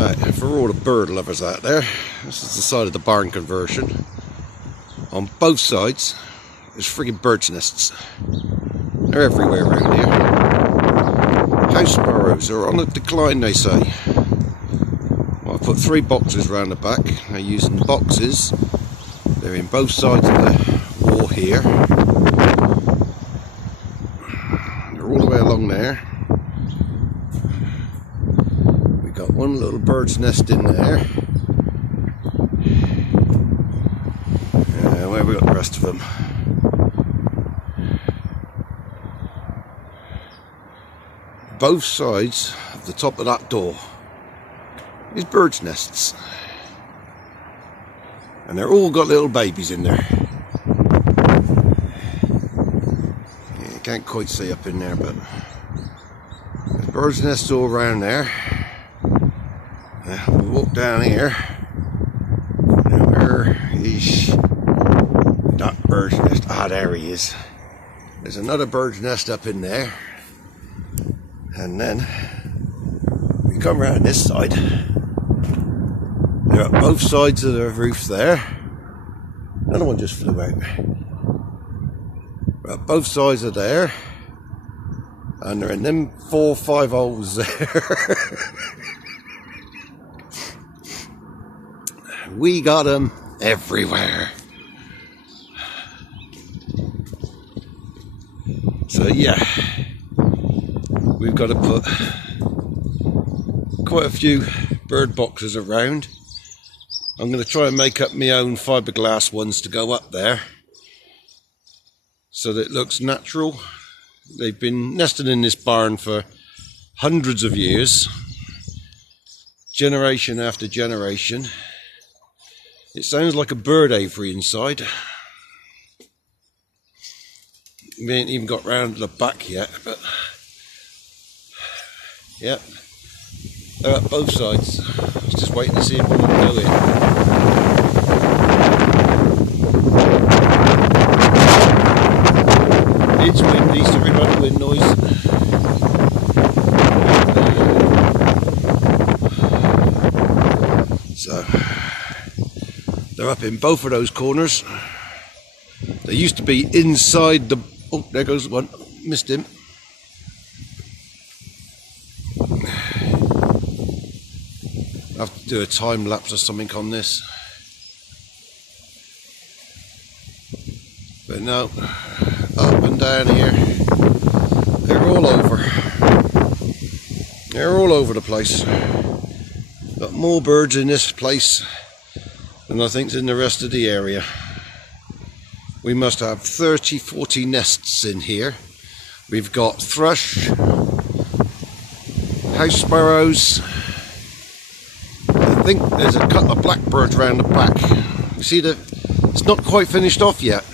Right, for all the bird lovers out there, this is the side of the barn conversion. On both sides, there's friggin' bird's nests. They're everywhere around here. House sparrows are on the decline, they say. Well, I put 3 boxes round the back. They're using boxes. They're in both sides of the wall here. They're all the way along there. We've got one little bird's nest in there. Where have we got the rest of them? Both sides of the top of that door is bird's nests. And they're all got little babies in there. Yeah, you can't quite see up in there, but there's bird's nests all around there. We walk down here. Now where is that bird's nest? Ah, there he is. There's another bird's nest up in there. And then we come around this side. They're at both sides of the roof there. Another one just flew out. We're at both sides of there. And they're in them 4 or 5 holes there. We got them everywhere. So yeah, we've got to put quite a few bird boxes around. I'm going to try and make up my own fiberglass ones to go up there so that it looks natural. They've been nesting in this barn for hundreds of years, generation after generation. It sounds like a bird aviary inside. We ain't even got round to the back yet, but yeah, they're at both sides. I was just waiting to see if one would go in. It's windy, so we've got wind noise. So they're up in both of those corners. They used to be inside the... Oh, there goes one. Missed him. I have to do a time lapse or something on this. But no, up and down here, they're all over. They're all over the place. Got more birds in this place than I think's in the rest of the area. We must have 30, 40 nests in here. We've got thrush, house sparrows. I think there's a couple of blackbirds around the back. You see that it's not quite finished off yet.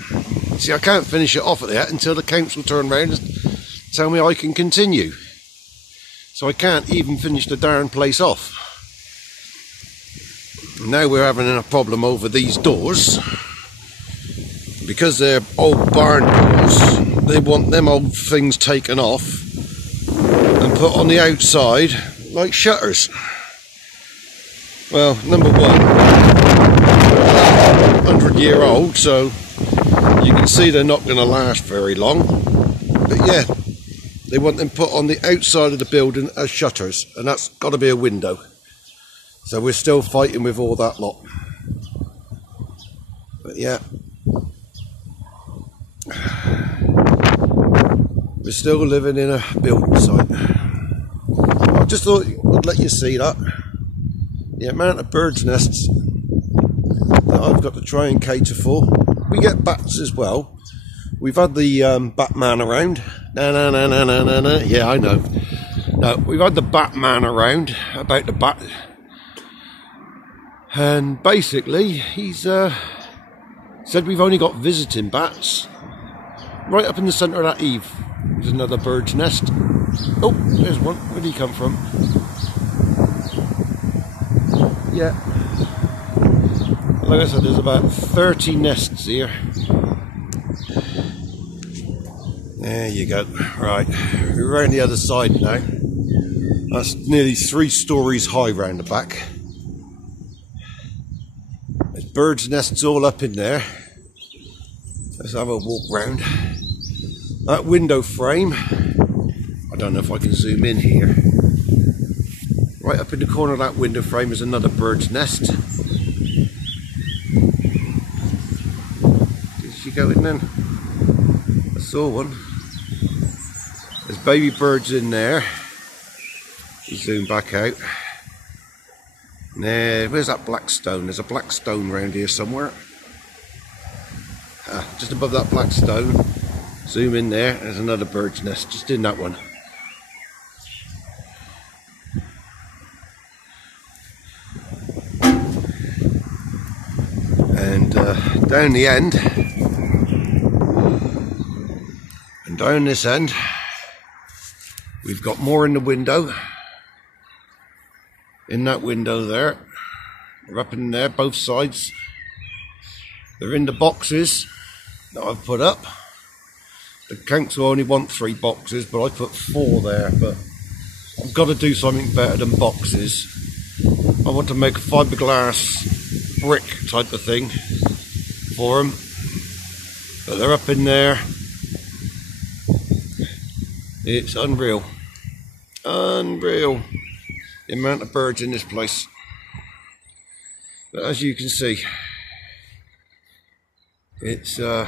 See, I can't finish it off yet until the council turn around and tell me I can continue. So I can't even finish the darn place off. Now we're having a problem over these doors. Because they're old barn doors, they want them old things taken off and put on the outside like shutters. Well, number one, 100-year-old, so you can see they're not going to last very long. But yeah, they want them put on the outside of the building as shutters, and that's got to be a window. So we're still fighting with all that lot. But yeah, we're still living in a building site. I just thought I'd let you see that. The amount of bird's nests that I've got to try and cater for. We get bats as well. We've had the Batman around. No. Yeah, I know. No, we've had the Batman around about the bat. And basically, he's said we've only got visiting bats. Right up in the centre of that eave, there's another bird's nest. Oh, there's one. Where did he come from? Yeah. Like I said, there's about 30 nests here. There you go. Right, we're around the other side now. That's nearly 3 stories high round the back. There's birds' nests all up in there. Let's have a walk round. That window frame, I don't know if I can zoom in here. Right up in the corner of that window frame is another bird's nest. Did she go in then? I saw one. There's baby birds in there. Zoom back out. There, where's that black stone? There's a black stone around here somewhere. Just above that black stone. Zoom in there, there's another bird's nest, just in that one. And down the end, and down this end, we've got more in the window. In that window there, they're up in there, both sides. They're in the boxes that I've put up. The council only want 3 boxes, but I put 4 there. But I've got to do something better than boxes. I want to make a fiberglass brick type of thing for them. But they're up in there. It's unreal. Unreal. The amount of birds in this place. But as you can see, it's a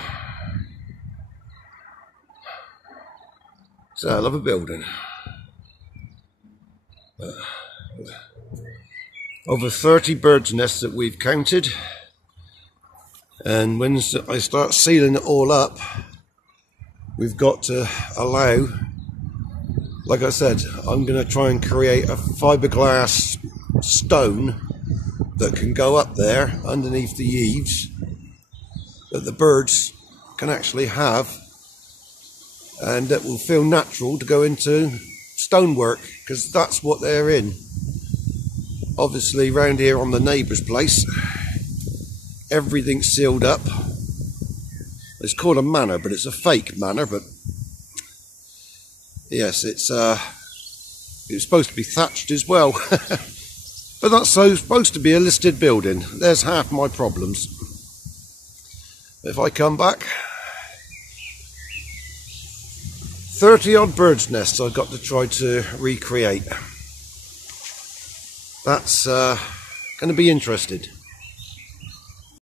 hell of a building. Over 30 birds' nests that we've counted, and when I start sealing it all up, we've got to allow, like I said, I'm going to try and create a fiberglass stone that can go up there underneath the eaves that the birds can actually have, and that will feel natural to go into stonework, because that's what they're in. Obviously round here on the neighbour's place, everything's sealed up. It's called a manor, but it's a fake manor. But yes, it's supposed to be thatched as well. But that's supposed to be a listed building. There's half my problems. If I come back, 30 odd birds' nests I've got to try to recreate. That's going to be interesting.